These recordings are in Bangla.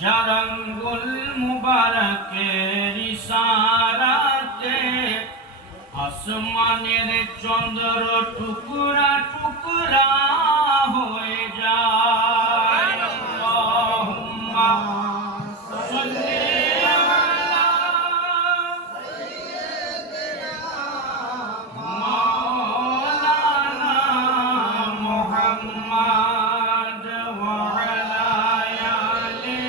জারাঙ্গুল মুবারকের ইশারাতে আসমানের চন্দ্র টুকরা টুকরা হয়ে যায়। আল্লাহুম্মা সাল্লি আলা মাওলানা মুহাম্মদ ওয়া আলা আলি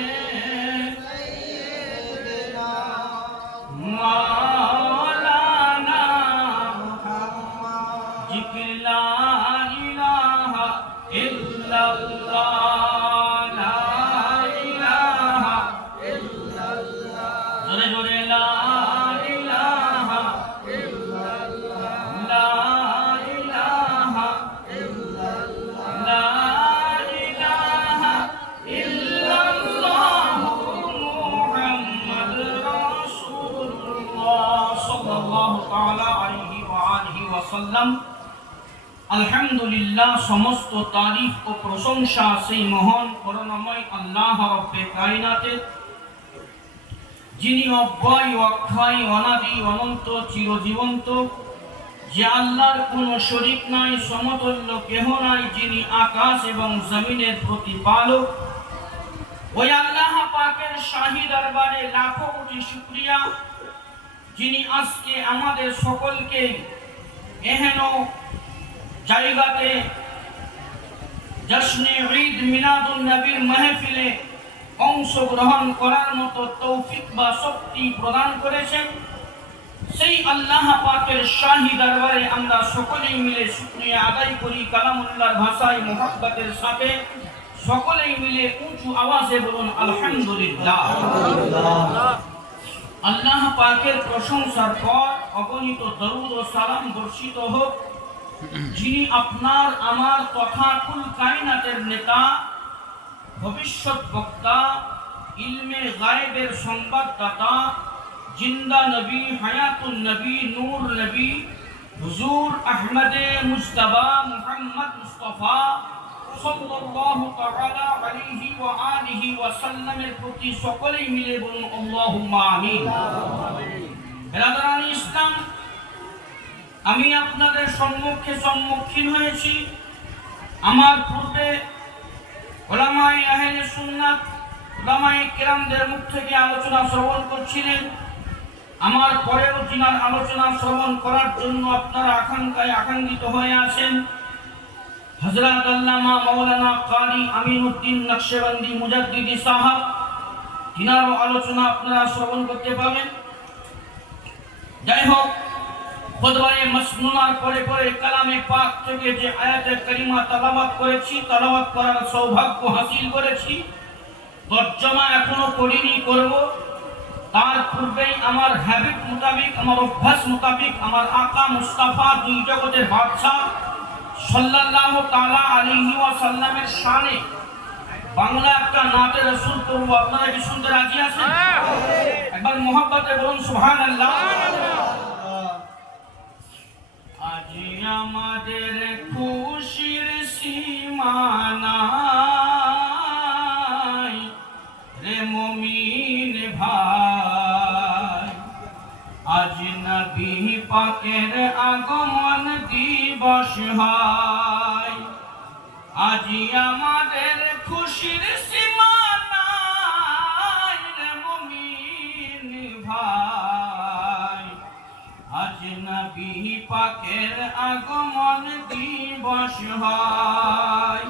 মাওলানা জিকির লা ইলাহা ইল্লাল্লাহ, লা ইলাহা ইল্লাল্লাহ, জোরে জোরে লা ইলাহা ইল্লাল্লাহ, লা ইলাহা ইল্লাল্লাহ, লা ইলাহা ইল্লাল্লাহ মুহাম্মাদুর রাসূলুল্লাহ সাল্লাল্লাহু তাআলা আলাইহি ওয়া আলিহি ওয়া সাল্লাম। আলহামদুলিল্লাহ, সমস্ত তারিফ ও প্রশংসা সেই মহান করুণাময় আল্লাহ রব্বে কায়নাতের, যিনি অব্যয় অক্ষয় অনাদি অনন্ত চিরজীবন্ত, যে আল্লাহর কোনো শরীক নাই, সমতুল্য কেহ নাই, যিনি আকাশ এবং জমিনের প্রতিপালক। ওই আল্লাহ পাকের শাহী দরবারে লাখো কোটি শুকরিয়া, যিনি আজকে আমাদের সকলকে এহেন জায়গাতে জশ্নে ঈদ মিলাদুন নবীর মাহফিলে অংশগ্রহণ করার মতো তৌফিক বা শক্তি প্রদান করেছেন। সেই আল্লাহ পাকের শাহী দরবারে আমরা সকলেই মিলে শুকরিয়া আদায় করি। কালামুল্লাহর ভাষায় মুহাব্বতের সাথে সকলেই মিলে উঁচু আওয়াজে বলুন আলহামদুলিল্লাহ। আল্লাহ পাকের প্রশংসার পর অগণিত দরুদ ও সালাম বর্ষিত হোক যিনি আপনার আমার তথা কুল কায়নাতের নেতা, ভবিষ্যৎ বক্তা, ইলমে গায়েবের সংবাদদাতা, জিন্দা নবী, হায়াতুন নবী, নূর নবী, হুজুর আহমদে মুজতবা মুহাম্মদ মুস্তাফা সাল্লাল্লাহু তাআলা আলাইহি ওয়া আলিহি ওয়া সাল্লামের প্রতি সকলেই মিলে বলুন আল্লাহুম্মা আমিন। বিরাদরানি ইসলাম, আমি আপনাদের সম্মুখীন হয়েছি। আমার পূর্বে উলামায়ে আহলে সুন্নাত, উলামায়ে কেরামদের মুখ থেকে আলোচনা শ্রবণ করছিলেন। আমার পরেও যিনার আলোচনা শ্রবণ করার জন্য আপনারা আকাঙ্ক্ষিত হয়ে আছেন, হযরত আল্লামা মাওলানা কারি আমিনউদ্দিন নকশবন্দি মুজাদ্দিদি সাহেব, যিনারও আলোচনা আপনারা শ্রবণ করতে পাবেন। যাই হোক, খুতবায়ে মাসনুনার পরে পরে কালামে পাক থেকে যে আয়াতে কারিমা তেলাওয়াত করেছি, তেলাওয়াত করার সৌভাগ্য হাসিল করেছি, তর্জমা এখনো করিনি, করব। তার পূর্বেই আমার হ্যাবিট মোতাবিক, আমার অভ্যাস মোতাবিক আমার আকা মুস্তাফা, দুই জগতের বাদশাহ সাল্লাল্লাহু তাআলা আলাইহি ওয়া সাল্লামের শানে বাংলা একটা নাতে রাসূল করব। আপনারা কি শুনতে রাজি আছেন? একবার মুহাব্বতে বলুন সুবহানাল্লাহ। আজি আমাদের খুশির সীমা নাই রে মুমিন ভাই, আজ নবী পাকের আগমন দিবস হয়। আজি আমাদের খুশির সীমা নাই রে মুমিন ভাই, আজ নবী পাকের আগমন দিবস হয়।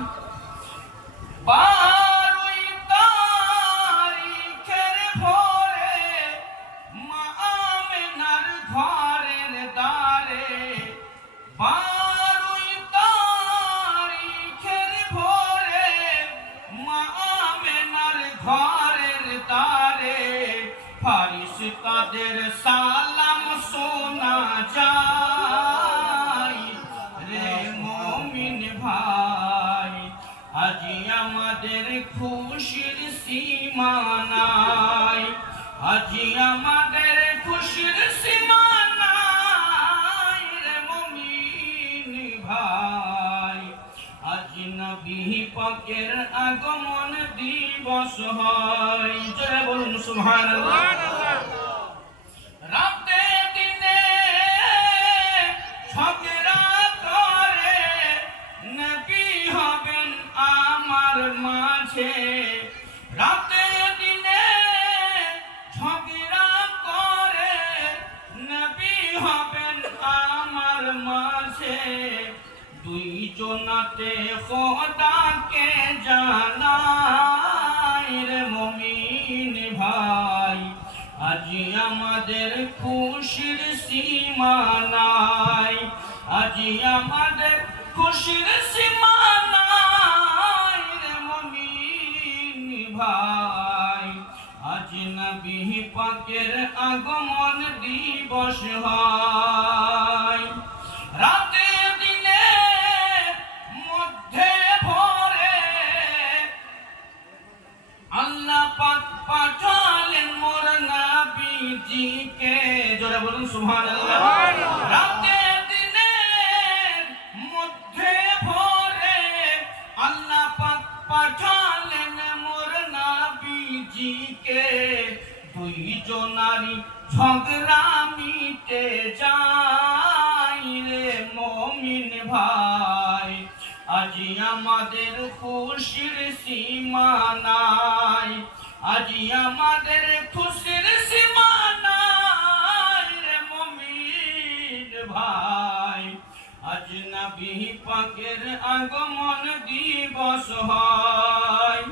12 তারিখের ভোরে মা আমেনার ঘরের দ্বারে, 12 তারিখের ভোরে মা আমেনার ঘরের দ্বারে, ফারিস্তাদের সালাম শোনা যায় রে মুমিন ভাই, আজি আমাদের খুশির সীমা নাই, আজি আমাদের খুশির সীমা নাই রে মুমিন ভাই, আজি নবী পাকের আগমন দিবস হয়। জোরে বলুন সুবহানাল্লাহ। রাতে দিনে ঝগড়া করে নবী হবেন আমার মাঝে। রাতে দিনে ঝগড়া করে নবী হবেন আমার মাঝে। দুই জনাতে খোদাকে জানাই রে মুমিন ভাই, আজি আমাদের খুশির সীমা নাই, আজি আমাদের খুশির সীমা নাই রে মুমিন ভাই। আজ নবী পাকের আগমন দিবস হয়। রাতে দিনে মধ্যে ভোরে আল্লাহ পাক পাঠালেন মোর নবীজিকে। জোরে বলুন সুবহানাল্লাহ। রাতে দিনে মধ্যে ভোরে আল্লাহ পাক পাঠালেন মোর নবীজিকে। দুই জনারি ঝগড়া মিটে যায় রে মুমিন ভাই, আজি আমাদের খুশির সীমা নাই, আজি আমাদের খুশির সীমা নাই রে মুমিন ভাই। আজ নবী পাকের আগমন দিবস হয়।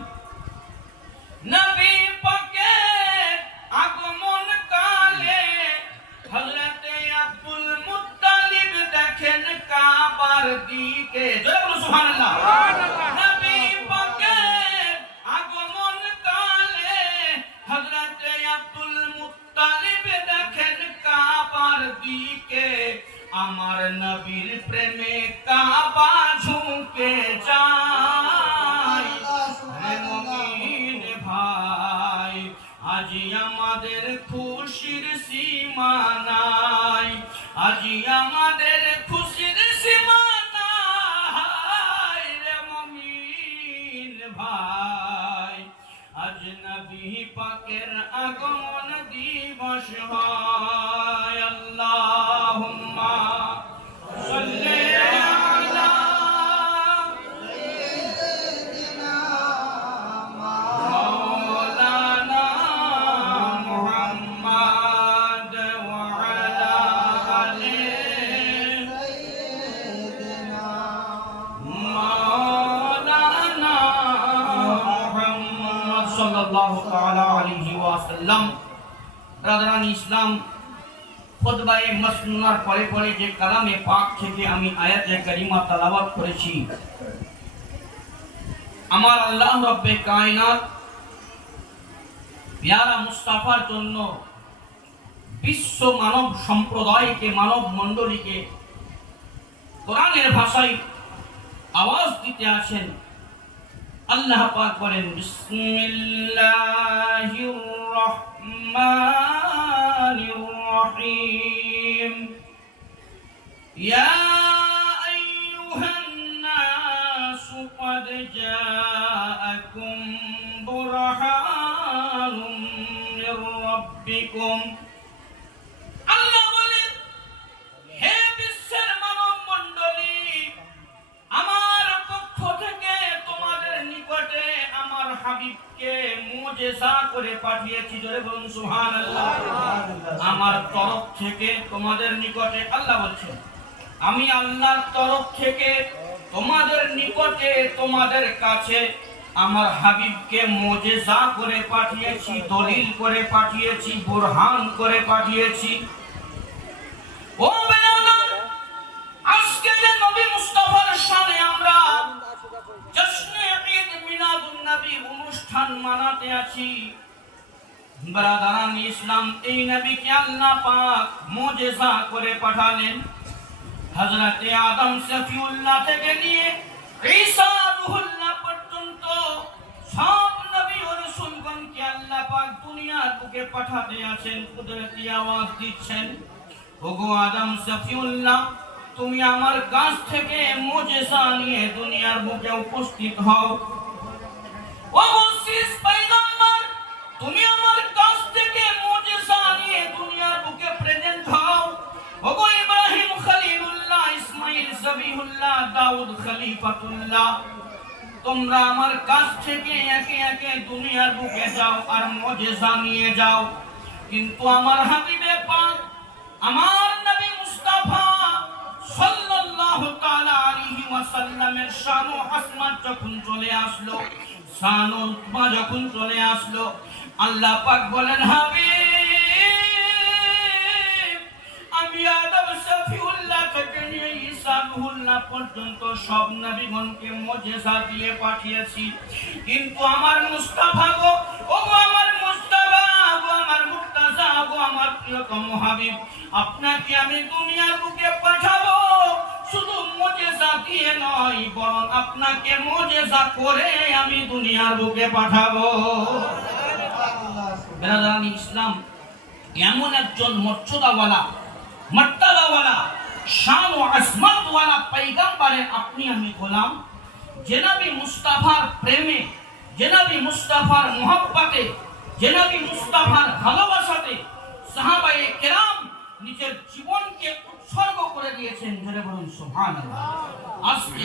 নবী পাকের আগমন কালে হযরতে আব্দুল মুত্তালিব দেখেন কাবার দিকে। জোরে বলুন সুবহানাল্লাহ। নবী পাকের আগমন কালে হযরতে আব্দুল মুত্তালিব দেখেন কাবার দিকে। আমার নবীর প্রেমে কাবা ঝুঁকে যায় রে মুমিন ভাই, আজি আমাদের খুশির সীমা নাই, আজি আমাদের খুশির সীমা নাই রে মুমিন ভাই। আজ নবী পাকের আগমন দিবস হয়। আল্লাহুম্মা সাল্লি আলা মাওলানা মুহাম্মদ ওয়া আলা আলি মাওলানা মুহাম্মদ সাল্লাল্লাহু তাআলা আলাইহি ওয়াসাল্লাম। ব্রাদারান ইসলাম, খুতবায়ে মাসনুনার পরে পরে যে কালামে পাক থেকে আমি আয়াতে কারিমা তেলাওয়াত করেছি, আমার আল্লাহ রব্বে কায়নাত প্যারা মুস্তাফার জন্য বিশ্ব মানব সম্প্রদায়কে, মানব মণ্ডলীকে কোরআনের ভাষায় আওয়াজ দিতে আছেন। আল্লাহ পাক বলেন, বিসমিল্লাহির রহমানির রহিম। ইয়া আইয়ুহান নাসু ক্বাদ জাআকুম বুরহানুম মির রাব্বিকুম। আল্লাহ বলেন, হে বিশ্বের মানব মণ্ডলী, আমার পক্ষ থেকে তোমাদের নিকটে আমার হাবিবকে মুজিজা করে পাঠিয়েছি। জোরে বলুন সুবহানাল্লাহ। আমার তরফ থেকে তোমাদের নিকটে, আল্লাহ বলছেন, আমি আল্লাহর তরফ থেকে তোমাদের নিকটে, তোমাদের কাছে আমার হাবিবকে মুজিজা করে পাঠিয়েছি, দলিল করে পাঠিয়েছি, বুরহান করে পাঠিয়েছি। ও বেরাদার, আজকে যে নবী মুস্তাফার শানে আমরা জশ্নে ঈদ মিলাদুন নবী অনুষ্ঠান মানাতে আছি, ব্রাদারান ইসলাম, এই নবীকে আল্লাহ পাক মুজিজা করে পাঠালেন। হযরতে আদম সফিউল্লাহ থেকে নিয়ে ঈসা রূহুল্লাহ পর্যন্ত সব নবী ও রাসূলগণকে আল্লাহ পাক দুনিয়ার বুকে পাঠাতে আছেন, কুদরতি আওয়াজ দিচ্ছেন, ওগো আদম সফিউল্লাহ, তুমি আমার কাছ থেকে মুজিজা নিয়ে দুনিয়ার বুকে উপস্থিত হও। ওগো সিফাতুল্লাহ। তোমরা আমার কাছ থেকে একে একে দুনিয়ার বুকে যাও আর মুজিজা নিয়ে যাও, কিন্তু আমার হাবিবে পাক, আমার নবী মুস্তাফা সাল্লাল্লাহু তাআলা আলাইহি ওয়াসাল্লামের শান ও আসমাত যখন চলে আসলো, শান ও উতমা যখন চলে আসলো, আল্লাহ পাক বলেন, হাবিব, আমি আদম শফিউল্লাহ থেকে নিয়ে ঈসা রূহুল্লাহ পর্যন্ত সব নবীগণকে মুজিজা দিয়ে পাঠিয়েছি, কিন্তু আমার মুস্তাফা গো, ওগো আমার মুস্তাফা গো, আমার মুর্তাজা গো, আমার প্রিয়তম হাবিব, আপনাকে আমি দুনিয়ার বুকে পাঠাবো শুধু মুজিজা দিয়ে নয়, বরং আপনাকে মুজিজা করে আমি দুনিয়ার বুকে পাঠাবো। বেরাদারানি ইসলাম, এমন একজন মর্যাদাওয়ালা, মার্তাবাওয়ালা, শান ও আজমতওয়ালা পয়গম্বরের আপনি আমি গোলাম, যে নবী মুস্তাফার প্রেমে, যে নবী মুস্তাফার মোহাব্বতে, যে নবী মুস্তাফার ভালোবাসাতে সাহাবায়ে কেরাম নিজের জীবনকে উৎসর্গ করে দিয়েছেন। ধরে বলুন সুবহানাল্লাহ। আজকে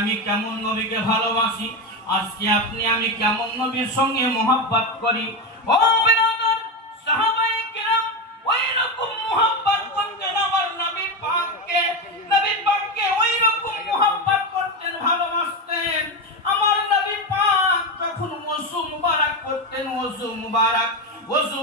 আমি কেমন নবীকে ভালোবাসি, আজকে আমি কেমন নবীর সঙ্গে মোহাব্বত করি। ও বিরাদর, সাহাবায়ে কেরাম ওই রকম মোহাব্বত করতেন আমার নবী পাককে, নবী পাককে ওই রকম মোহাব্বত করতেন, ভালোবাসতেন। আমার নবী পাক যখন ওযু মুবারক করতেন, ওযু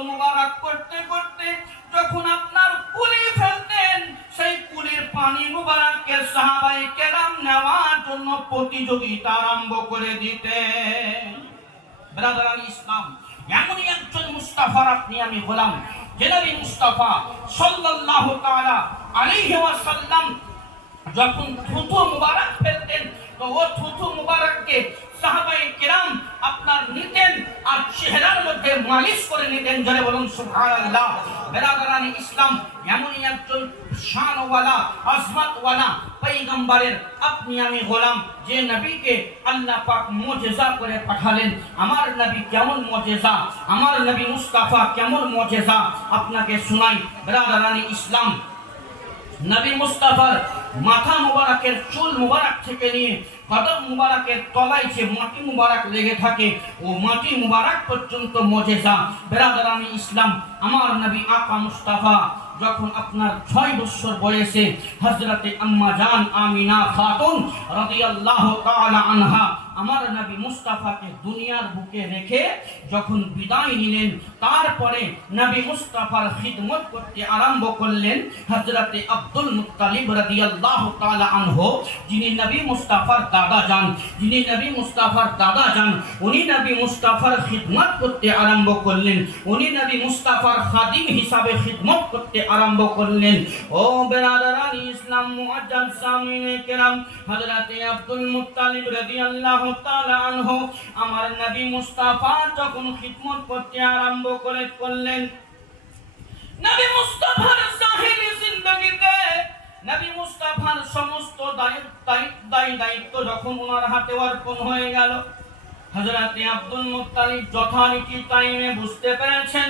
মুবারক করতে করতে যখন আপনার কুলি ফেলতেন, সেই কুলির পানি মুবারককে সাহাবায়ে কেরাম নেওয়ার জন্য প্রতিযোগিতা আরম্ভ করে দিতেন। ব্রাদারান ইসলাম, এমনই একজন মুস্তাফার আপনি আমি গোলাম, যে নবী মুস্তাফা সাল্লাল্লাহু তাআলা আলাইহি ওয়াসাল্লাম যখন থুথু মুবারক ফেলতেন, তো ও থুথু মুবারককে সাহাবায়ে কেরাম আপনার নিতেন আর চেহারার মধ্যে মালিশ করে নিতেন। জোরে বলুন সুবহানাল্লাহ। বেরাদারানি ইসলাম, এমনই একজন শানওয়ালা, আজমতওয়ালা পয়গম্বরের আপনি আমি গোলাম, যে নবীকে আল্লাহ পাক মুজিজা করে পাঠালেন। আমার নবী কেমন মুজিজা, আমার নবী মুস্তাফা কেমন মুজিজা আপনাকে শোনাই। বেরাদারানি ইসলাম, নবী মুস্তাফার মাথা মুবারকের চুল মুবারক থেকে নিয়ে কদম মুবারকের তলায় যে মাটি মুবারক লেগে থাকে, ও মাটি মুবারক পর্যন্ত মুজিজা। বেরাদারানি ইসলাম, আমার নবী আকা মুস্তাফা যখন আপনার 6 বছর বয়সে হযরতে আম্মা জান আমিনা খাতুন রাদিয়াল্লাহু তাআলা আনহা আমার নবী মুস্তাফাকে দুনিয়ার বুকে রেখে যখন বিদায় নিলেন, তারপরে নবী মুস্তাফার খিদমত করতে আরম্ভ করলেন হযরতে আব্দুল মুত্তালিব রাদিয়াল্লাহু তাআলা আনহু, যিনি নবী মুস্তাফার দাদা যান, উনি নবী মুস্তাফার খিদমত করতে আরম্ভ করলেন, উনি নবী মুস্তাফার খাদিম হিসাবে খিদমত করতে আরম্ভ করলেন। ও বেরাদারানি ইসলাম, মুআজ্জাজ সামিনে কেরাম, হযরতে আব্দুল মুত্তালিব রাদিয়াল্লাহু তাআলা আনহু আমার নবী মুস্তাফা যখন খিদমত করতে আরম্ভ করলেন, নবী মুস্তাফার জাহিলি জিন্দেগিতে নবী মুস্তাফার সমস্ত দায়িত্ব যখন ওনার হাতে অর্পণ হয়ে গেল, হযরতে আব্দুল মুত্তালিব যথারীতি টাইমে বুঝতে পেরেছেন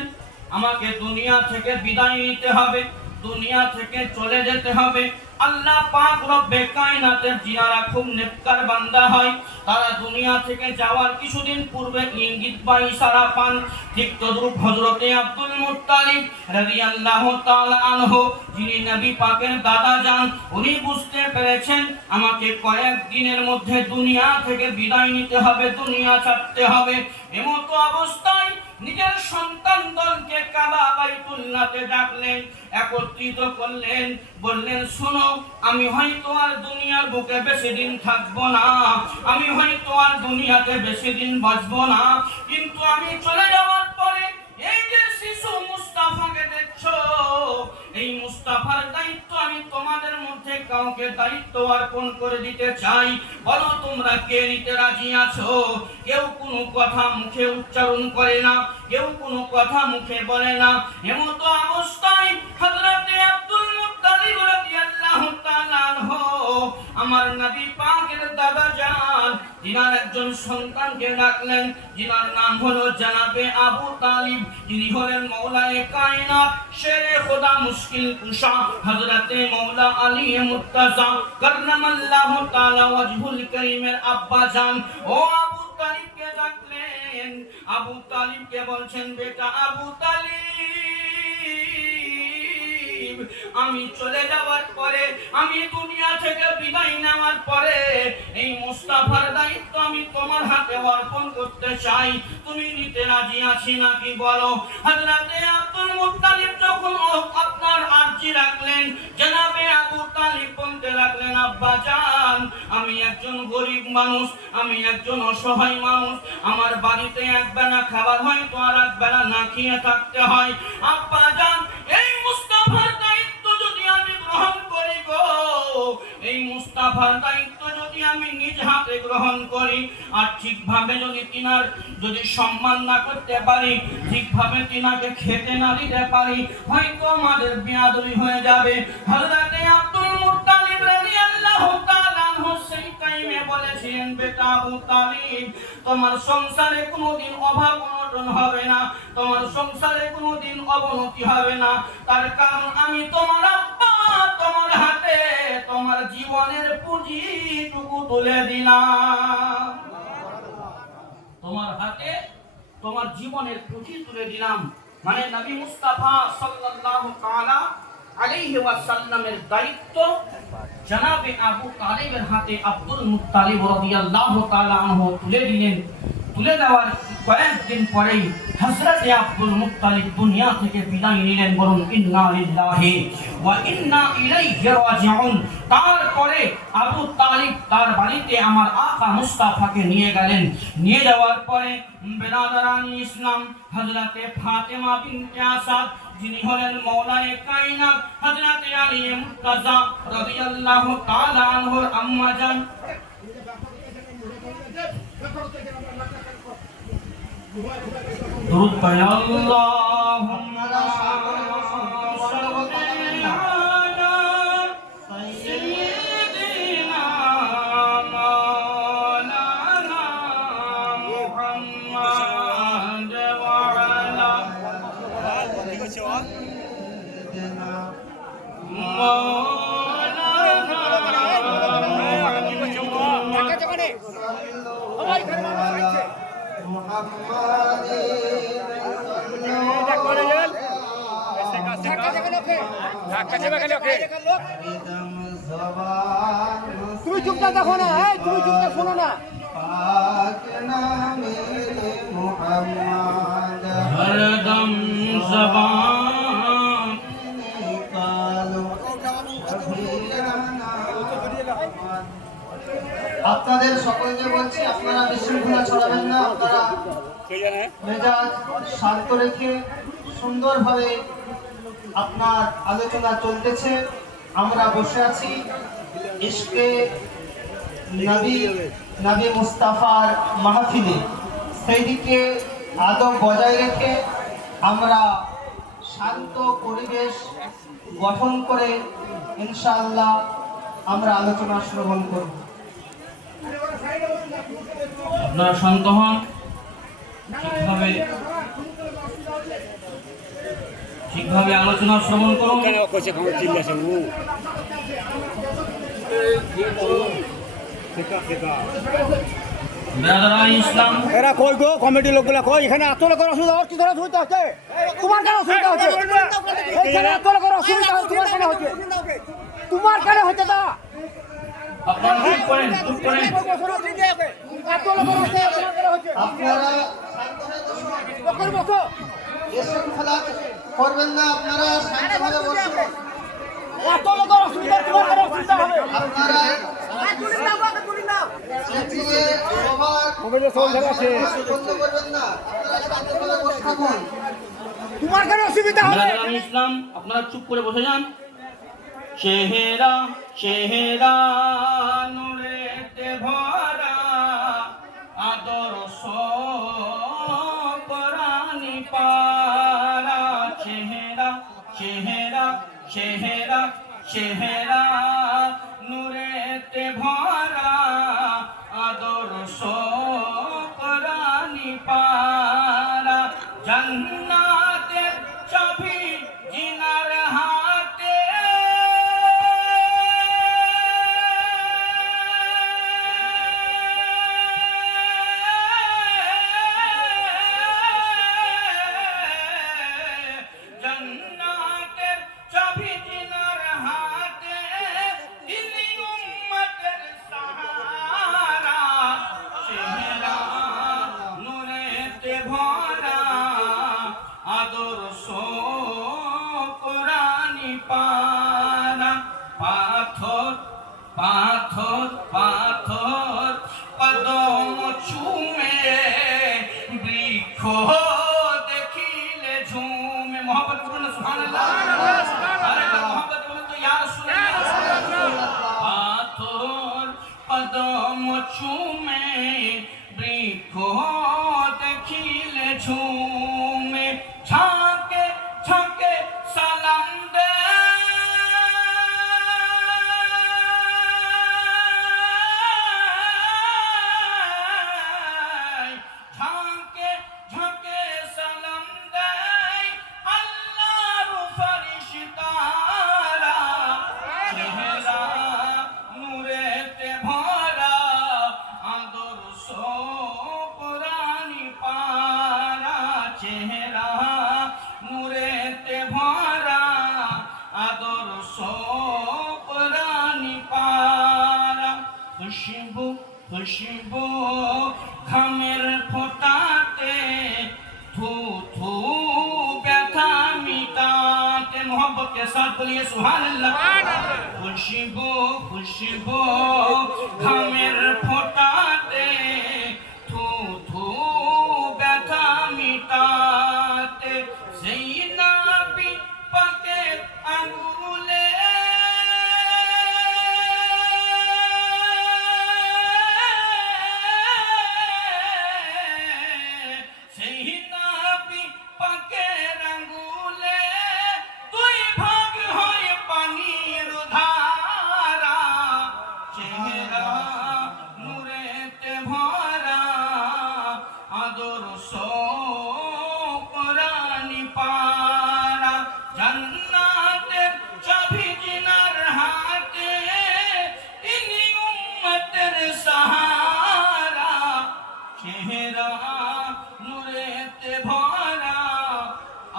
আমাকে দুনিয়া থেকে বিদায় নিতে হবে, দুনিয়া থেকে চলে যেতে হবে। আল্লাহ পাক রব্বে কায়নাতের জিনারা খুব নেককার বান্দা হয়, তারা দুনিয়া থেকে যাওয়ার কিছুদিন পূর্বে ইঙ্গিত বা ইশারা পান। ঠিক তদ্রূপ হযরতে আব্দুল মুত্তালিব রাদিয়াল্লাহু তাআলা আনহু, যিনি নবী পাকের দাদা যান, উনি বুঝতে পেরেছেন আমাকে কয়েক দিনের মধ্যে দুনিয়া থেকে বিদায় নিতে হবে, দুনিয়া ছাড়তে হবে। এমতো অবস্থায় নিজের সন্তান দলকে কাবা বাইতুল্লাহতে ডাকলেন, একত্রিত করলেন, বললেন, শোনো, আমি হয়তো আর দুনিয়ার বুকে বেশি দিন থাকবো না, আমি হয়তো আর দুনিয়াতে বেশি দিন বাঁচবো না, কিন্তু আমি চলে যাওয়ার পরে এই যে শিশু মুস্তাফাকে দেখছো, এই মুস্তাফার দায়িত্ব আমি তোমাদের মধ্যে কাউকে দায়িত্ব অর্পণ করে দিতে চাই। বলো তোমরা কে নিতে রাজি আছো? কেউ কোনো কথা মুখে উচ্চারণ করে না, কেউ কোনো কথা মুখে বলে না। এমতো অবস্থায় হযরতে আব্দুল মুত্তালিব রাদিয়াল্লাহু তাআলা আনহু আমার নবী পাকের দাদা যান তিনার একজন সন্তানকে ডাকলেন, যিনার নাম হলো জনাবে আবু তালিব। তিনি হলেন মৌলায়ে কায়নাত, শেরে খোদা, মুশকিল কুশা হযরতে মৌলা আলী মুর্তজা কাররামাল্লাহু তাআলা ওয়াজহুল কারীমের আব্বা জান। ও আবু তালিবকে ডাকলেন। আবু তালিবকে বলছেন, বেটা আবু তালিব, আমি চলে যাওয়ার পরে, আমি দুনিয়া থেকে বিদায় নেওয়ার পরে এই মুস্তাফার দায়িত্ব আমি তোমার হাতে অর্পণ করতে চাই। তুমি নিতে রাজি আছি নাকি বলো? হযরতে আব্দুল মুত্তালিব যখন আপনার আরজি রাখলেন, জনাবে আবু তালিব বলতে লাগলেন, আব্বা জান, আমি একজন গরিব মানুষ, আমি একজন অসহায় মানুষ, আমার বাড়িতে একবেলা খাবার হয় তো আর একবেলা না খেয়ে থাকতে হয়। আব্বা জান, এই মুস্তাফার দায়িত্ব যদি আমি গ্রহণ করি গো, এই মুস্তাফার দায়িত্ব যদি আমি নিজ হাতে গ্রহণ করি আর ঠিকভাবে যদি তিনার যদি সম্মান না করতে পারি, ঠিকভাবে তিনাকে খেতে না দিতে পারি, হয়তো আমাদের বেয়াদবি হয়ে যাবে। হযরতে আব্দুল মুত্তালিব রাদিয়াল্লাহু তাআলা আনহু সেই টাইমে বলেছিলেন, বেটা আবু তালিব, তোমার সংসারে কোনোদিন অভাব অনটন হবে না, তোমার সংসারে কোনোদিন অবনতি হবে না। তার কারণ আমি তোমার আব্বা, তোমার হাতে তোমার জীবনের পুঁজিটুকু তুলে দিলাম, তোমার হাতে তোমার জীবনের পুঁজি তুলে দিলাম। মানে নবী মুস্তাফা সাল্লাল্লাহু তাআলা আলাইহি ওয়াসাল্লামের দায়িত্ব জনাবে আবু তালিবের হাতে আব্দুল মুত্তালিব রাদিয়াল্লাহু তাআলা আনহু তুলে দিলেন। তুলে দেওয়ার কয়েকদিন পরেই হযরতে আব্দুল মুত্তালিব দুনিয়া থেকে বিদায় নিলেন। বলুন ইন্না লিল্লাহি ওয়া ইন্না ইলাইহি রাজিউন। তারপরে আবু তালিব তার বাড়িতে আমার আকা মুস্তাফাকে নিয়ে গেলেন। নিয়ে যাওয়ার পরে বেরাদারানি ইসলাম হযরতে ফাতেমা বিনতে আসাদ, যিনি হলেন মৌলায়ে কায়নাত, হযরতে আলী মুর্তজা রাদিয়াল্লাহু তাআলা আনহুর আম্মা জান, দুরূদ পড়ে আল্লাহুম্মা সাল্লি আলা সাইয়্যিদিনা মাওলানা মুহাম্মাদ ওয়া আলা তুমি চুপটা দেখো না, তুমি চুপটা শোনো না। হরদম জবান আপনাদের সকলকে বলছি, আপনারা বিশৃঙ্খলা ছড়াবেন না, আপনারা মেজাজ শান্ত রেখে সুন্দরভাবে আপনার আলোচনা চলতেছে। আমরা বসে আছি ইশকে নবী মুস্তাফার মাহফিলে, সেই দিকে আদব বজায় রেখে আমরা শান্ত পরিবেশ গঠন করে ইনশাআল্লাহ আমরা আলোচনা শ্রবণ করব। আপনারা শান্ত হন, ঠিকভাবে আলোচনা শ্রবণ করুন। ইসলাম এরা কই গো, কমিটি লোকগুলা কই? এখানে এত লোকের অসুবিধা হচ্ছে, কি ধরে অসুবিধা হচ্ছে? তোমার কেন অসুবিধা হচ্ছে? এখানে এত লোকের অসুবিধা হচ্ছে, তোমার কেন হচ্ছে? তোমার কেন হচ্ছে? তা আপনারা চুপ করেন, চুপ করেন। এত লোকের অসুবিধা তোমার কেন হচ্ছে? আপনারা লোকের বসো, বিশৃঙ্খলা করবেন না, আপনারা শান্তভাবে বসুন। এত লোকের অসুবিধা তোমার কেন অসুবিধা হবে? আপনারা চেঁচিয়ে সবার মোবাইলে ফোন ধরে আছে, বন্ধ করবেন না, আপনারা শান্তভাবে বসে থাকুন। তোমার কেন অসুবিধা হবে? ইসলাম আপনারা চুপ করে বসে যান। চেহারা চেহারা নূরেতে ভরা আদর্শ কোরআনি পারা, চেহারা চেহারা চেহারা চেহারা নূরেতে ভরা আদর্শ কোরআনি পানা। পাথর পাথর পাথর কদম চুমে বৃক্ষ দেখিলে ঝুমে। মোহাম্মদ বলুন সুবহানাল্লাহ। আরে মোহাম্মদ বলুন তো ইয়া রাসূলুল্লাহ। পাথর কদম চুমে বৃক্ষ দেখিলে ঝুমে। ঝাঁকে ঝাঁকে সালাম দে ঝাঁকে ঝাঁকে সালাম দেয় আল্লাহর ফেরেশতারা। চেহারা নূরেতে ভরা আদর্শ কোরআনি পারা। চেহারা নূরেতে ভরা আদর্শ কোরআনি পারা। খুশবু খুশবু ঘামের ফোঁটাতে থু থু ব্যথা মিটাতে। मोहब्बत के साथ बोलिए सुभान अल्लाह। खुशबू खुशबू घामेर फोटाते थू थू ব্যথা মিটাতে। সেই নবী পাকের আঙ্গুলে সেই নবী পাকের আঙ্গুলে দুই ভাগ হয় পানির ধারা। চেহারা নূরেতে ভরা আদর্শ কোরআনি পারা। জান্নাতের চাবি জিনার হাতে ইনি উম্মতের সাহারা। চেহারা নূরেতে ভরা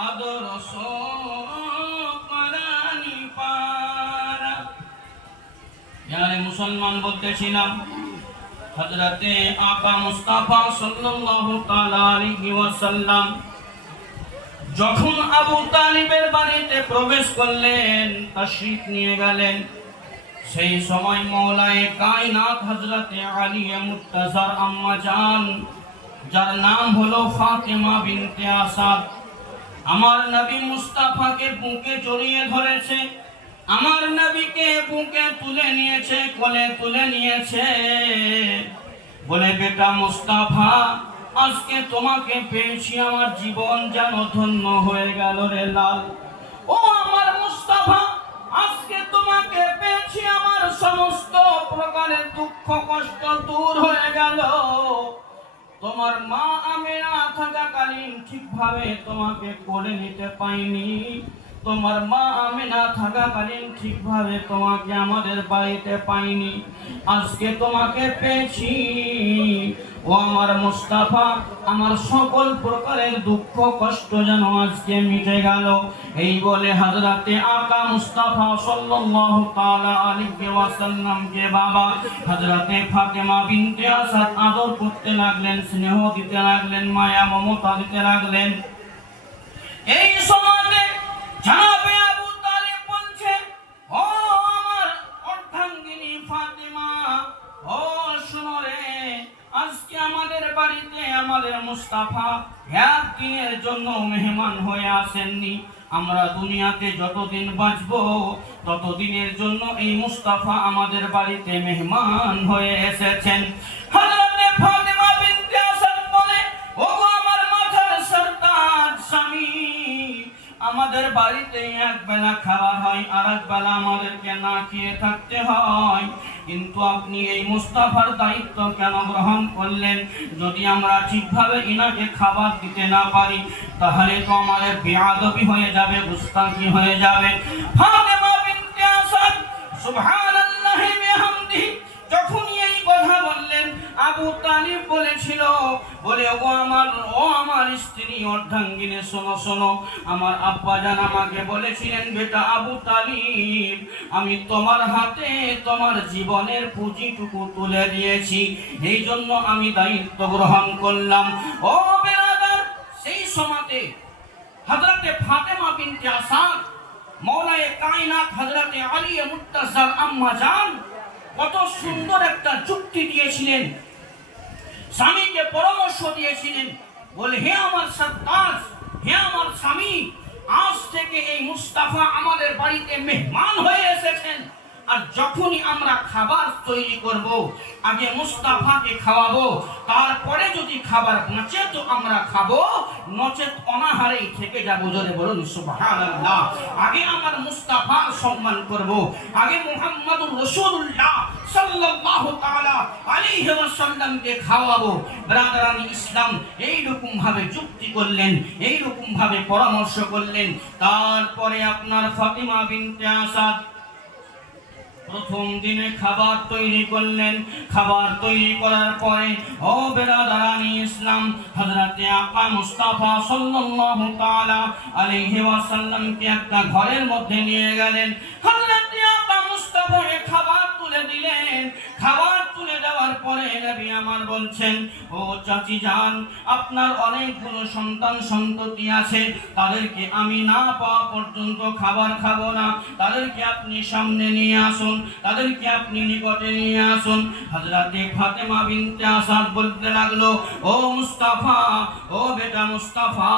আদর্শ কোরআনি পারা। যারা মুসলমান বলতেছিলাম হযরতে আকা মুস্তাফা সাল্লাল্লাহু তাআলা আলাইহি ওয়াসাল্লাম যখন আবু তালিবের বাড়িতে প্রবেশ করলেন, তাশরীফ নিয়ে গেলেন, সেই সময় মওলায়ে কায়নাত হযরতে আলী মুর্তজার আম্মা জান, যার নাম হলো ফাতেমা বিনতে আসাদ, আমার নবী মুস্তাফাকে বুকে জড়িয়ে ধরেছে, আমার নবীকে বুকে তুলে নিয়েছে, কোলে তুলে নিয়েছে, বলে বেটা মুস্তাফা আজকে তোমাকে পেয়েছি, আমার জীবন যেন ধন্য হয়ে গেল রে লাল। ও আমার মুস্তাফা আজকে তোমাকে পেয়েছি, আমার সমস্ত প্রকারের দুঃখ কষ্ট দূর হয়ে গেল। তোমার মা আমেনা থাকাকালীন ঠিকভাবে তোমাকে কোলে নিতে পাইনি, তোমার মা আমেনা থাকাকালীন ঠিকভাবে তোমাকে আমাদের বাড়িতে পাইনি, আজকে তোমাকে পেয়েছি। ও আমার মুস্তাফা আমার সকল প্রকারের দুঃখ কষ্ট যেন আজকে মিটে গেল। এই বলে হযরতে আকা মুস্তাফা সাল্লাল্লাহু তাআলা আলাইহি ওয়াসাল্লামকে বাবা হযরতে ফাতেমা বিনতে আসাদ আদর করতে লাগলেন, স্নেহ দিতে লাগলেন, মায়া মমতা দিতে লাগলেন। এই সময়তে জনাবে আবু তালিব বলছে, ও আমার অর্ধাঙ্গিনী ফাতেমা, ও শোনো রে, আজকে আমাদের বাড়িতে আমাদের মুস্তাফা একদিনের জন্য মেহমান হয়ে আসেননি। আমরা দুনিয়াতে যতদিন বাঁচবো ততদিনের জন্য এই মুস্তাফা আমাদের বাড়িতে মেহমান হয়ে এসেছেন। হযরতে ফাতেমা বিনতে আসাদ বলে, ওগো আমার মাথার সরতাজ স্বামী, আমাদের বাড়িতে এক বেলা খাবার হয়, আর এক বেলা আমাদেরকে না খেয়ে থাকতে হয়, কিন্তু আপনি এই মুস্তাফার দায়িত্ব কেন গ্রহণ করলেন? যদি আমরা ঠিকভাবে ইনাকে খাবার দিতে না পারি তাহলে তো আমাদের বেয়াদবি হয়ে যাবে, গুস্তাখি হয়ে যাবে। ফাতেমা বিনতে আসাদ সুবহানাল্লাহি বিহামদিহি যখন এই কথা বললেন, আবু তালিব বলেছিল, বলে ও আমার স্ত্রী অর্ধাঙ্গিনী, শোনো শোনো, আমার আব্বাজান আমাকে বলেছিলেন, বেটা আবু তালিব, আমি তোমার হাতে তোমার জীবনের পুঁজিটুকু তুলে দিয়েছি, এই জন্য আমি দায়িত্ব গ্রহণ করলাম। ও বেরাদার, সেই সময়তে হযরতে ফাতেমা বিনতে আসাদ, মওলায়ে কায়নাত হযরতে আলী মুর্তজার আম্মা জান কত সুন্দর একটা যুক্তি দিয়েছিলেন, স্বামীকে পরামর্শ দিয়েছিলেন। বলে, হে আমার সরতাজ, হে আমার স্বামী, আজ থেকে এই মুস্তাফা আমাদের বাড়িতে মেহমান হয়ে এসেছেন। আর যখনই আমরা খাবার তৈরি করব, আগে মুস্তাফাকে খাওয়াবো, তারপরে যদি খাবার বাঁচে তো আমরা খাবো, নচেত অনাহারেই থেকে যাবো। জোরে বলুন সুবহানাল্লাহ। আগে আমার মুস্তাফার সম্মান করব, আগে মুহাম্মদুর রাসূলুল্লাহ সাল্লাল্লাহু তাআলা আলাইহি ওয়াসাল্লামকে খাওয়াবো। ব্রাদারানি ইসলাম এইরকম ভাবে যুক্তি করলেন, এইরকম ভাবে পরামর্শ করলেন। তারপরে আপনার ফাতিমা বিনতে আসাদ প্রথম দিনে খাবার তৈরি করলেন। খাবার তৈরি করার পরে ও বেরাদারানি ইসলাম, হযরতে আকা মুস্তাফা সাল্লাল্লাহু তাআলা আলাইহি ওয়াসাল্লামকে একটা ঘরের মধ্যে নিয়ে গেলেন। হযরতে আকা মুস্তাফাকে খাবার তুলে দিলেন। খাবার তুলে দেওয়ার পরে নবী আমার বলছেন, ও চাচি জান, আপনার অনেকগুলো সন্তান সন্ততি আছে, তাদেরকে আমি না পাওয়া পর্যন্ত খাবার খাবো না, তাদেরকে আপনি সামনে নিয়ে আসুন, তাদেরকে আপনি নিকটে নিয়ে আসুন। হযরতে ফাতেমা বিনতে আসাদ বলতে লাগলো, ও মুস্তাফা, ও বেটা মুস্তাফা,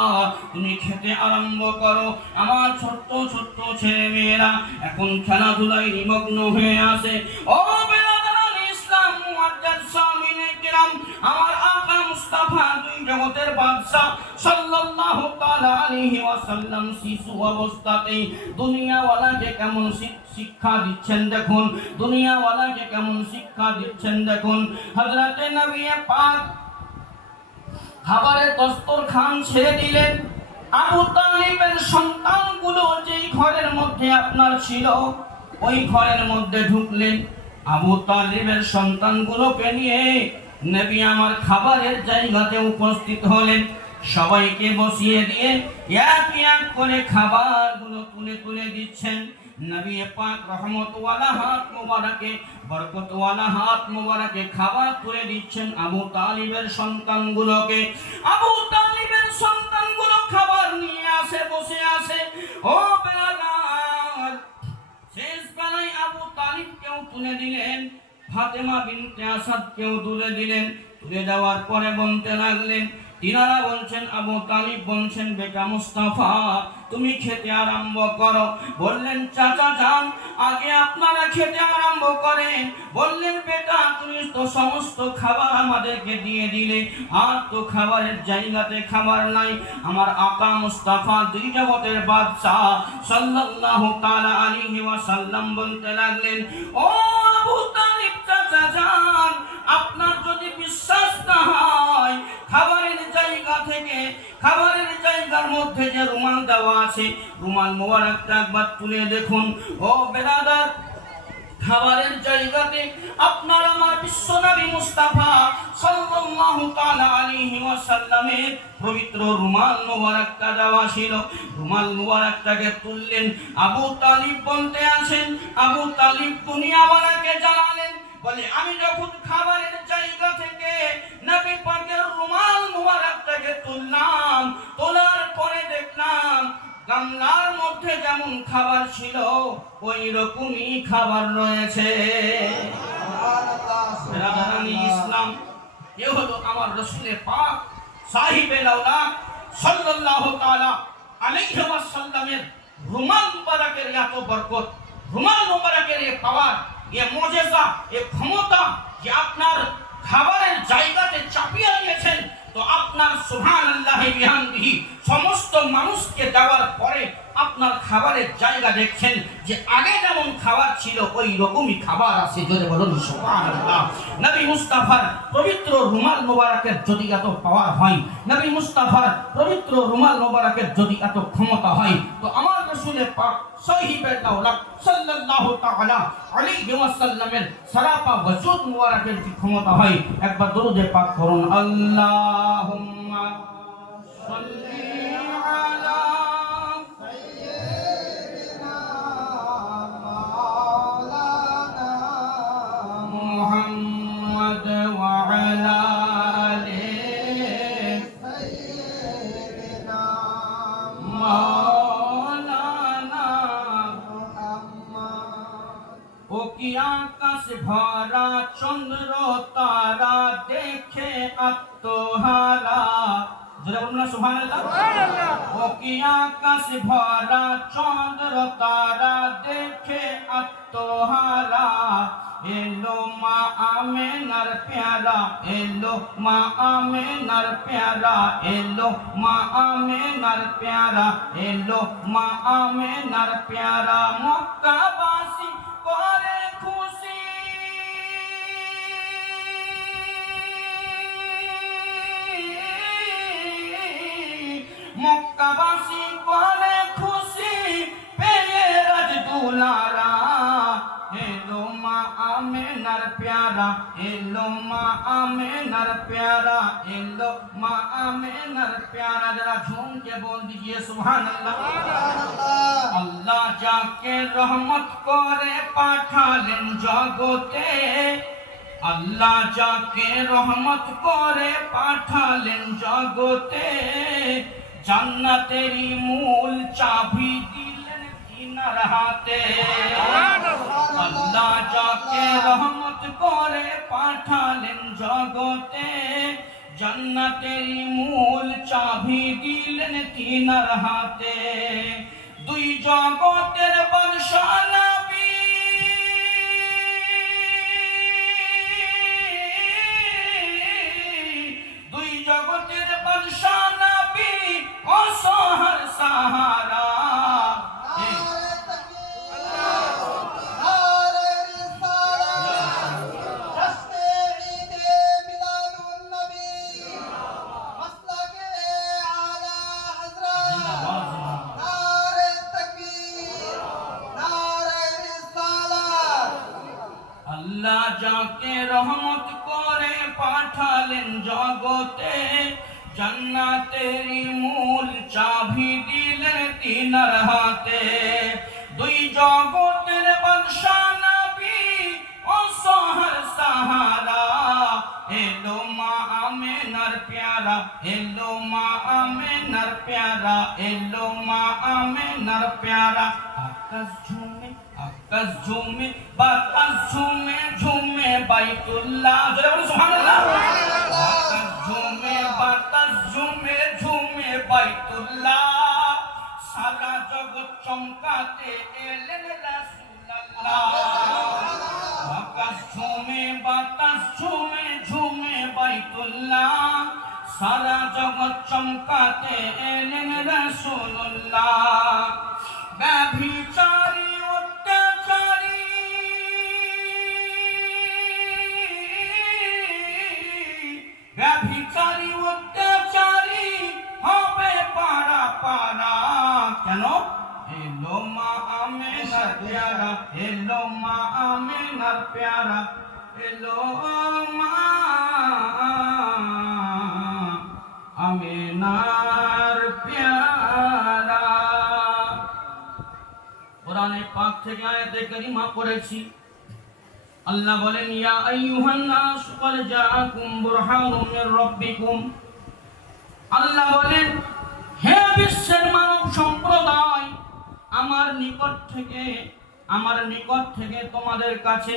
তুমি খেতে আরম্ভ করো। আমার ছোট্ট ছোট্ট ছেলে মেয়েরা এখন খেলাধুলায় নিমগ্ন হয়ে আছে। ও বেরাদারানি ইসলাম, মুআজ্জাজ সামিনে কিরাম, আমার আকা মুস্তাফা দুই জগতের বাদশা সাল্লাল্লাহু তাআলা আলাইহি ওয়াসাল্লাম শিশু অবস্থাতেই দুনিয়াওয়ালাকে কেমন শিক্ষা দিচ্ছেন দেখুন, দুনিয়াওয়ালাকে কেমন শিক্ষা দিচ্ছেন দেখুন। হযরতে নবী পাক খাবারের দস্তরখান ছেড়ে দিলেন। আবু তালিবের সন্তানগুলো যেই ঘরের মধ্যে আপনার ছিল, ওই ঘরের মধ্যে ঢুকলেন। আবু তালিবের সন্তানগুলোকে নিয়ে নবী আমার খাবারের জায়গাতে উপস্থিত হলেন। সবাইকে বসিয়ে দিয়ে এক এক করে খাবারগুলো তুলে তুলে দিচ্ছেন। নবী পাক রহমতওয়ালা হাত মোবারকে, বরকতওয়ালা হাত মোবারকে খাবার তুলে দিচ্ছেন আবু তালিবের সন্তানগুলোকে। আবু তালিবের সন্তানগুলো খাবার নিয়ে আসে, বসে আসে। ও বেলাল, শেষ বেলায় আবু তালিবকেও তুলে দিলেন, ফাতেমা বিনতে আসাদকেও তুলে দিলেন। তুলে দেওয়ার পরে বলতে লাগলেন, তিনারা বলছেন, আবু তালিব বলছেন, বেটা মুস্তাফা তুমি খেতে আরম্ভ করো। বললেন, চাচা যান, আগে আপনারা খেতে আরম্ভ করেন। বললেন, বেটা তুমি তো সমস্ত খাবার আমাদেরকে দিয়ে দিলে, আর তো খাবারের জায়গাতে খাবার নাই। আমার আকা মুস্তাফা দুই জগতের বাদশা সাল্লাল্লাহু তাআলা আলাইহি ওয়াসাল্লাম বলতে লাগলেন, ও আবু তালিব চাচা যান, আপনার যদি বিশ্বাস না হয়, খাবারের জায়গা থেকে, খাবারের জায়গার মধ্যে যে রুমাল দেওয়া আছে, রুমাল মোবারকটা একবার তুলে দেখুন। ও বেরাদার, খাবারের জায়গাতে আপনার আমার বিশ্বনবী মুস্তাফা সাল্লাল্লাহু তাআলা আলাইহি ওয়াসাল্লামের পবিত্র রুমাল মোবারকটা দেওয়া ছিল। রুমাল মোবারকটাকে তুললেন। আবু তালিব বলতে আছেন, আবু তালিব দুনিয়াওয়ালাকে জানালেন, বলে, আমি যখন খাবারের জায়গা থেকে নবী পাকের রুমাল মুবারকটাকে তুললাম, তোলার পরে দেখলাম গামলার মধ্যে যেমন খাবার ছিল ওই রকমই খাবার রয়েছে। রাধারানী ইসলাম, এ হলো আমার রাসূলের পাক সাহিবে লাউলাদ সাল্লাল্লাহু তাআলা আলাইহি ওয়াসাল্লামের রুমাল মুবারকের এত বরকত, রুমাল মুবারকের এই পাওয়ার, এ মুজিজা, এ ক্ষমতা যে আপনার খাবারের জায়গাতে চাপিয়ে দিয়েছেন। তো আপনার সুবহানাল্লাহি বিহামদিহি সমস্ত মানুষকে দেওয়ার পরে আপনার খাবারের জায়গা দেখছেন যে আগে যেমন খাবার ছিল ওই রকমই খাবার আছে। জোরে বলুন সুবহানাল্লাহ। নবী মুস্তাফার পবিত্র রুমাল মোবারকের যদি এত পাওয়ার হয়, নবী মুস্তাফার পবিত্র রুমাল মোবারকের যদি এত ক্ষমতা হয়, তো আমার রাসূলের পাক সাহিবে দাওলাত সাল্লাল্লাহু তাআলা আলাইহি ওয়াসাল্লামের সারাপা ওয়াজুদ মোবারকের কি ক্ষমতা হয়। একবার দরুদে পাক করুন, আল্লাহুম্মা সাল্লি আলা মুহাম্মদ ওয়া আলা আলি সাইয়্যিদিনা কি আকাশ ভরা চন্দ্র তারা দেখে আত্মহারা, যারা বলুন না সুবহানাল্লাহ। ও কি আকাশ ভরা চন্দ্র তারা দেখে আত্মহারা, এলো মা আমেনার প্যারা, এলো মা আমেনার প্যারা, এলো মা আমেনার প্যারা, এলো মা আমেনার প্যারা। মক্কাবাসী করে খুশি, মক্কাবাসী করে খুশি পেয়ে রাজ দুলারা, এলো মা আমেনার প্যারা, এলো মা আমেনার প্যারা, এলো মা আমেনার প্যারা। যারা ঝুমকে বল দিজিয়ে সুবহানাল্লাহ। আল্লাহ যাকে রহমত করে পাঠালেন জগতে, আল্লাহ যাকে রহমত করে পাঠালেন জগতে, জান্নাতেরই মূল চাবি দিলেন তিনার হাতে। আল্লাহ যাকে রহমত করে পাঠালেন জগতে, জান্নাতেরই মূল চাবি দিলেন তিনার হাতে। দুই জগতের বাদশাহ নবী, দুই জগতের বাদশাহ নবী অসহার সাহারা, আল্লাহ যাকে রহমত করে পাঠালেন জগতে, জান্নাতেরই মূল চাবি দিলেন তিনার হাতে। দুই জগতের বাদশাহ নবী অসহার সাহারা, এলো মা আমেনার প্যারা, এলো মা আমেনার প্যারা, এলো মা আমেনার প্যারা। আকাশ ঝুমে, আকাশ ঝুমে, বাতাস ঝুমে, ঝুমে বাইতুল্লাহ, যারা বলুন সুবহানাল্লাহ। আকাশ ঝুমে, বাতাস ঝুমে, ঝুমে বাইতুল্লাহ, সারা জগৎ চমকাতে এলেন রাসূলুল্লাহ। আকাশ ঝুমে, বাতাস ঝুমে, ঝুমে বাইতুল্লাহ, সারা জগৎ চমকাতে এলেন রাসূলুল্লাহ। ব্যভিচারী অত্যাচারী, ব্যভিচারী অত্যাচারী হবে পাড়া পাড়া, কেন? এলো মা আমেনার প্যারা, এলো মা আমেনার প্যারা, এলো মা আমেনার প্যারা। কোরআনে পাক থেকে আয়াতে কারিমা পড়েছি। আল্লাহ বলেন, ইয়া আইয়ুহান নাস ক্বাদ জাআকুম বুরহানুম মির রাব্বিকুম। আল্লাহ বলেন, হে বিশ্বের মানব সম্প্রদায়, আমার নিকট থেকে তোমাদের কাছে,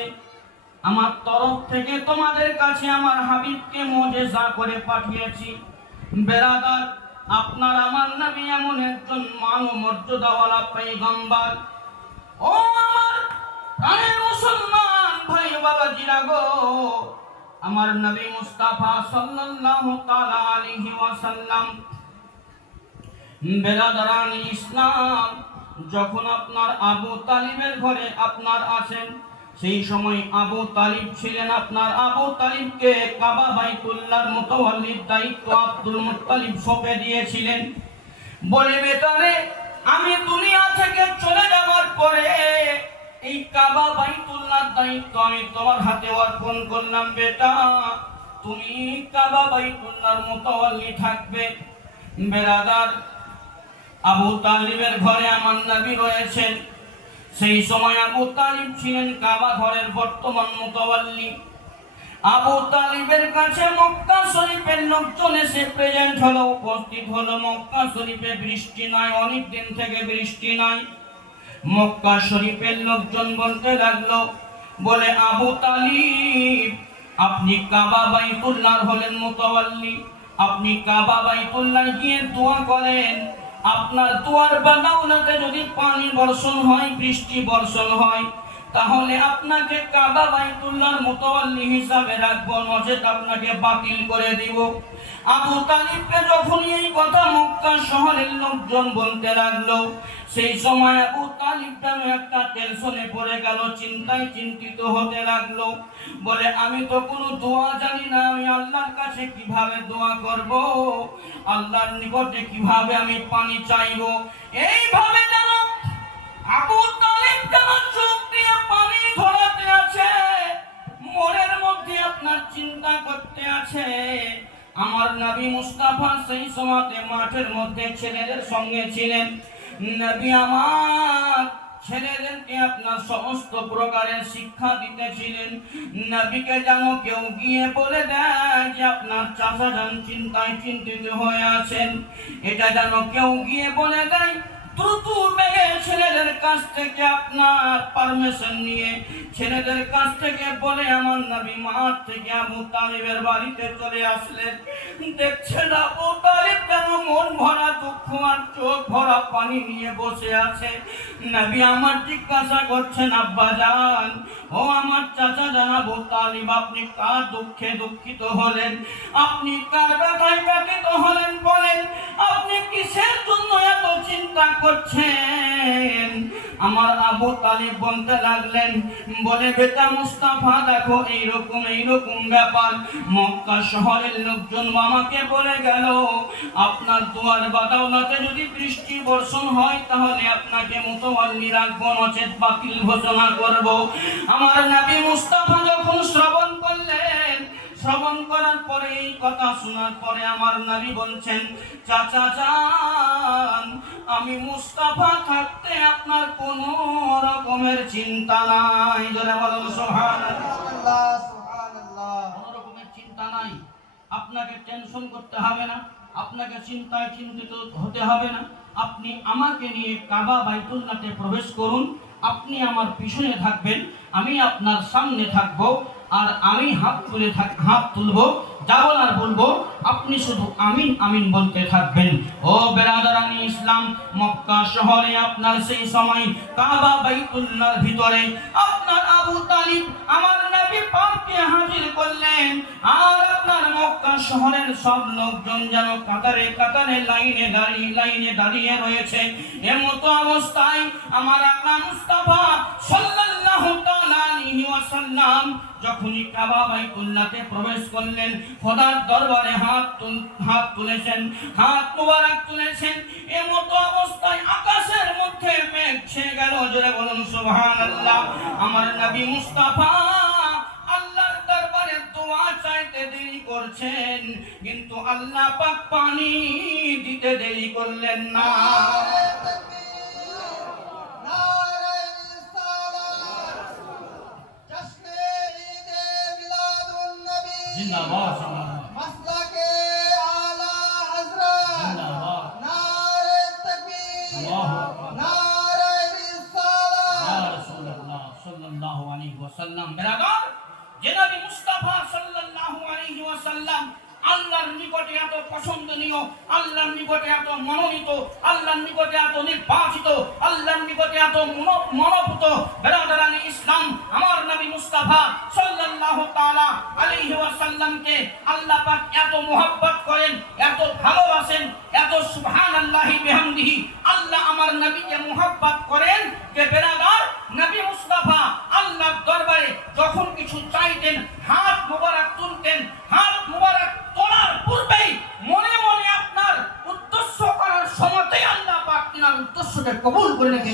আমার তরফ থেকে তোমাদের কাছে আমার হাবিবকে মুজিজা করে পাঠিয়েছি। বেরাদার, আপনার আমার নবী এমন একজন মানব মর্যাদাওয়ালা পয়গম্বর। ও আমার প্রাণের মুসলমান ভাই বাবাজিরা গো, আমার নবী মুস্তাফা সাল্লাল্লাহু তাআলা আলাইহি ওয়াসাল্লাম, বেরাদারান ইসলাম, যখন আপনার আবু তালিবের ঘরে আপনার আছেন, সেই সময় আবু তালিব ছিলেন, আপনার আবু তালিবকে কাবা বাইতুল্লাহর মুতাওয়াল্লির দায়িত্ব আব্দুল মুত্তালিব সঁপে দিয়েছিলেন। বলে, বেটারে, আমি দুনিয়া থেকে চলে যাওয়ার পরে এই কাবা বাইতুল্লাহর দায়িত্ব আমি তোমার হাতে অর্পণ করলাম। বেটা, তুমি কাবা বাইতুল্লাহর মুতাওয়াল্লি থাকবে। বেরাদার, আবু তালিবের ঘরে আমার নবী রয়েছেন। সেই সময় আবু তালিব ছিলেন কাবা ঘরের বর্তমান মুতাওয়াল্লি। আবু তালিবের কাছে মক্কা শরীফের লোকজন এসে প্রেজেন্ট হলো, উপস্থিত হলো। মক্কা শরীফে বৃষ্টি নাই, অনেক দিন থেকে বৃষ্টি নাই। মক্কা শরীফের লোকজন বলতে লাগলো, বলে আবু তালিব, আপনি কাবা বাইতুল্লাহ হলেন মুতাওয়াল্লি, আপনি কাবা বাইতুল্লাহ গিয়ে দোয়া করেন। আপনার দুয়ার বাদাউলাতে যদি পানি বর্ষণ হয়, বৃষ্টি বর্ষণ হয়, তাহলে আপনাকে কাবা বাইতুল্লাহর মুতাওয়াল্লি হিসাবে রাখবো, নচেত আপনাকে বাতিল করে দিব। আবু তালিবকে যখন এই কথা মক্কা শহরের লোকজন বলতে লাগলো, সেই সময় আবু তালিব যেন একটা টেনশনে পড়ে গেল, চিন্তায় চিন্তিত হতে লাগলো। বলে আমি তো কোনো দোয়া জানি না, আমি আল্লাহর কাছে কিভাবে দোয়া করব, আল্লাহর নিকটে কিভাবে আমি পানি চাইবো। এইভাবে যেন আবু তালিব যেন চোখ দিয়ে পানি ধরাতে আছে, মনের মধ্যে আপনার চিন্তা করতে আছে। আমার নবী মুস্তাফা সেই সময়তে মাঠের মধ্যে ছেলেদের সঙ্গে ছিলেন। নবী আমার ছেলেদেরকে আপনার সমস্ত প্রকারের শিক্ষা দিতেছিলেন। নবীকে যেন কেউ গিয়ে বলে দেয় যে আপনার চাচা যান চিন্তায় চিন্তিত হয়ে আছেন, এটা যেন কেউ গিয়ে বলে দেয়, দ্রুত বেগে ছেলেদের কাছ থেকে আপনার পারমিশন নিয়ে ছেলেদের কাছ থেকে বলে আমার নবী মাঠ থেকে আবু তালিবের বাড়িতে চলে আসলেন। দেখছেন আবু তালিব যেন মন ভরা দুঃখ আর চোখ ভরা পানি নিয়ে বসে আছে। নবী আমার জিজ্ঞাসা করছেন, আব্বা জান, ও আমার চাচা জান আবু তালিব, আপনি কার দুঃখে দুঃখিত হলেন, আপনি কার ব্যথায় ব্যথিত হলেন, বলেন আপনি কিসের জন্য এত চিন্তা করছেন? আমার আবু তালিব বলতে লাগলেন, বলে বেটা মুস্তাফা দেখো এইরকম ব্যাপার, মক্কা শহরের লোকজন আমাকে বলে গেল আপনার দুয়ার বাদাউলাতে যদি বৃষ্টি বর্ষণ হয় তাহলে আপনাকে মুতাওয়াল্লি রাখবো, নচেত বাতিল ঘোষণা করব। আমার নবী মুস্তাফা যখন শ্রবণ করলেন, শ্রবণ করার পরে এই কথা শোনার পরে আমার নবী বলছেন, চাচা যান, আমি মুস্তাফা থাকতে আপনার কোনো রকমের চিন্তা নাই। জোরে বলুন সুবহানাল্লাহ। সুবহানাল্লাহ, সুবহানাল্লাহ। কোনো রকমের চিন্তা নাই, আপনাকে টেনশন করতে হবে না, আপনাকে চিন্তায় চিন্তিত হতে হবে না। আপনি আমাকে নিয়ে কাবা বাইতুল্লাহতে প্রবেশ করুন, আপনি আমার পিছনে থাকবেন, আমি আপনার সামনে থাকবো, আর আমি হাত তুলবো, যা বলার বলবো, আপনি শুধু আমিন আমিন বলতে থাকবেন। ও বেরাদারানি ইসলাম, মক্কা শহরে আপনার সেই সময় কাবা বাইতুল্লাহর ভিতরে আপনার আবু তালিব আমার নবী পাককে হাজির করলেন, আর আপনার মক্কা শহরের সব লোকজন যেন কাতারে কাতারে লাইনে দাঁড়িয়ে রয়েছে। এমতো অবস্থায় আমার আকা মুস্তাফা সাল্লাল্লাহু তাআলা আলাইহি ওয়াসাল্লাম যখনই কাবা বাইতুল্লাহতে প্রবেশ করলেন, খোদার দরবারে হাত তুলেছেন, হাত মুবারক তুলেছেন। এমতো অবস্থায় আকাশের মধ্যে মেঘ ছেয়ে গেল। জোরে বলুন সুবহানাল্লাহ। আমার নবী মুস্তাফা আল্লাহর দরবারে দোয়া চাইতে দেরি করছেন, কিন্তু আল্লাহ পাক পানি দিতে দেরি করলেন না। জিন্দাবাদ, জিন্দাবাদ, মাসলাকে আলা হযরত, জিন্দাবাদ, নারে তাকবীর, আল্লাহু আকবার, নারে রিসালাত। ইয়া রাসূলুল্লাহ সাল্লাল্লাহু আলাইহি ওয়াসাল্লাম। বেরাদার, যে নবী মুস্তাফা সাল্লাল্লাহু আলাইহি ওয়াসাল্লাম আল্লাহর নিকটে এত পছন্দনীয়, আল্লাহর নিকটে এত মনোনীত, আল্লাহর নিকটে এত নির্বাচিত, আল্লাহর নিকটে এত মনোভূত, বেরাদারানি ইসলাম, আমার নবী মুস্তাফা সাল্লাল্লাহু তাআলা আলাইহি ওয়াসাল্লামকে আল্লাহ পাক এত মুহাব্বত করেন, এত ভালোবাসেন, এত সুবহানাল্লাহি বিহামদিহি আল্লাহ আমার নবীকে মুহাব্বত করেন যে বেরাদার নবী মুস্তাফা আল্লাহর দরবারে যখন কিছু চাইতেন, হাত মুবারক তুলতেন, হাত মুবারক তোলার পূর্বেই মনে মনে আপনার উদ্দেশ্য করার সময়তেই আল্লাহ পাক তিনার উদ্দেশ্যকে কবুল করে নেন।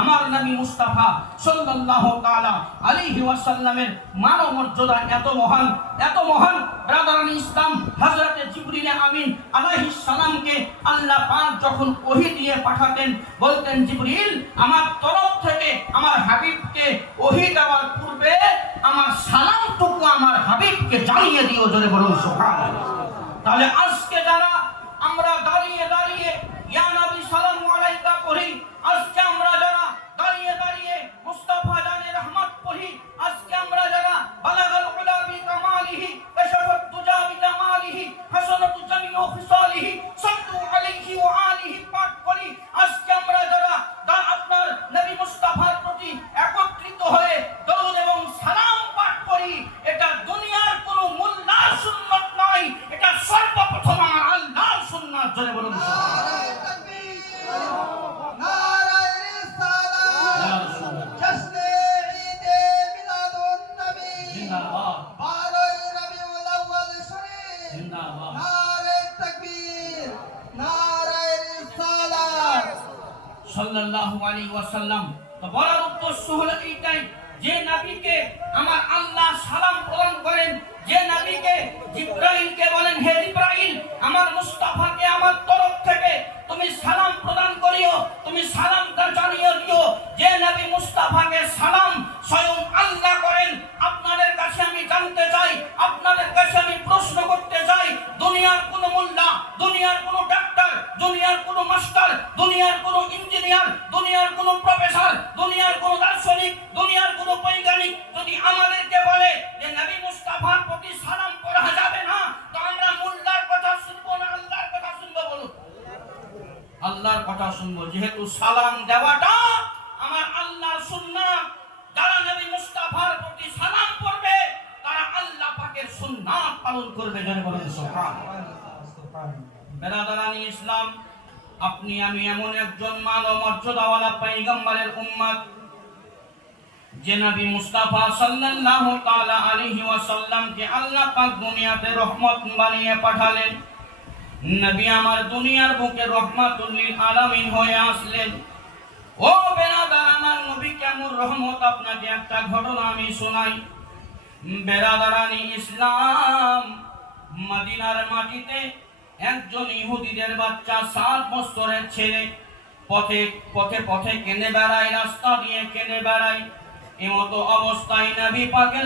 আমার নবী মুস্তাফা সাল্লাল্লাহু তাআলা আলাইহি ওয়াসাল্লামের মানব মর্যাদা এত মহান, এত মহান। ব্রাদারানি ইসলাম, হযরতে জিবরিল আমিন আলাইহিস সালামকে আল্লাহ পাক যখন ওহী দিয়ে পাঠাতেন, বলতেন জিবরিল আমার তরফ থেকে আমার হাবিবকে ওহী দেওয়ার পূর্বে আমার সালামটুকু আমার হাবিবকে জানিয়ে দিও। জোরে বলুন সুবহানাল্লাহ। তাহলে আজকে যারা আমরা দাঁড়িয়ে দাঁড়িয়ে ইয়া নবী সালামু আলাইকা পড়ি, আজকে আমরা যারা দাঁড়িয়ে দাঁড়িয়ে মুস্তাফা জানে রহমত বলুন নারায়ে তাকবীর, নারায়ে রিসালাত, জশ্নে ঈদে মিলাদুন নবী, জিন্দাবাদ 12 রবিউল আউয়াল শরীফ, জিন্দাবাদ নারায়ে তাকবীর, নারায়ে রিসালাত। সাল্লাল্লাহু আলাইহি ওয়াসাল্লাম। তো বলার উদ্দেশ্য হলো এইটাই, যে নবীকে আমার আল্লাহ সালাম প্রদান করেন, যে নবীকে জিবরাইলকে বলেন, হে জিবরাইল আমার মুস্তাফাকে আমার তরফ থেকে তুমি সালাম প্রদান করিও, তুমি সালামটা জানিয়ে দিও। যে নবী মুস্তাফাকে সালাম স্বয়ং আল্লাহ করেন, আপনাদের কাছে আমি জানতে চাই, আপনাদের কাছে আমি প্রশ্ন করতে চাই, দুনিয়ার কোন মোল্লা, দুনিয়ার কোন ডাক্তার, দুনিয়ার কোন মাস্টার, দুনিয়ার কোন ইঞ্জিনিয়ার, দুনিয়ার কোন প্রফেসর, দুনিয়ার কোন দার্শনিক, দুনিয়ার কোন বৈজ্ঞানিক যদি আমাদেরকে বলে যে নবী মুস্তাফার প্রতি সালাম করা যাবে না, তো আমরা মোল্লার কথা শুনবো না আল্লাহর কথা শুনবো? বলুন। আল্লাহর কথা শুনবো, যেহেতু সালাম দেওয়াটা আমার আল্লাহর সুন্নাত। যারা নবী মুস্তাফার প্রতি সালাম করবে তারা আল্লাহ পাকের সুন্নাত পালন করবে। জানে বলেন সুবহানাল্লাহ। বেরাদারানি ইসলাম, আপনি আমি এমন একজন মান ও মর্যাদাওয়ালা পয়গম্বরের উম্মত, যে নবী মুস্তাফা সাল্লাল্লাহু তাআলা আলাইহি ওয়াসাল্লামকে আল্লাহ পাক দুনিয়াতে রহমত বানিয়ে পাঠালেন। নবী আমার দুনিয়ার বুকে রহমাতুল লিল আলামিন হয়ে আসলেন। ও বেরাদার, আমার নবী কেমন রহমত, আপনাকে একটা ঘটনা আমি শোনাই। বেরাদারানি ইসলাম, মদিনার মাটিতে একজন ইহুদিদের বাচ্চা 7 বছরের ছেলে পথে পথে পথে কেঁদে বেড়ায়, রাস্তা দিয়ে কেঁদে বেড়ায়। এমতো অবস্থায় নবী পাকের